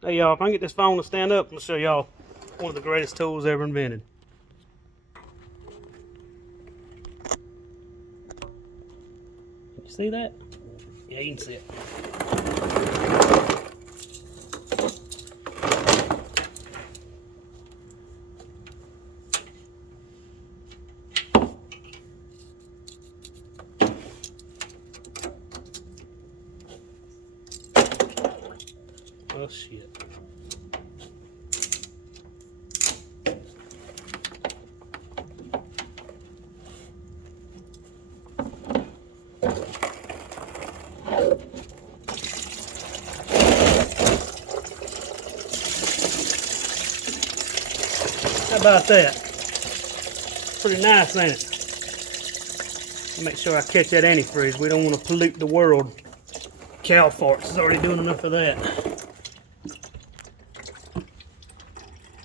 Hey y'all, if I can get this phone to stand up, I'm gonna show y'all one of the greatest tools ever invented. Can you see that? Yeah, you can see it. Oh shit. How about that? Pretty nice, ain't it? Make sure I catch that antifreeze. We don't want to pollute the world. Cow farts is already doing enough of that.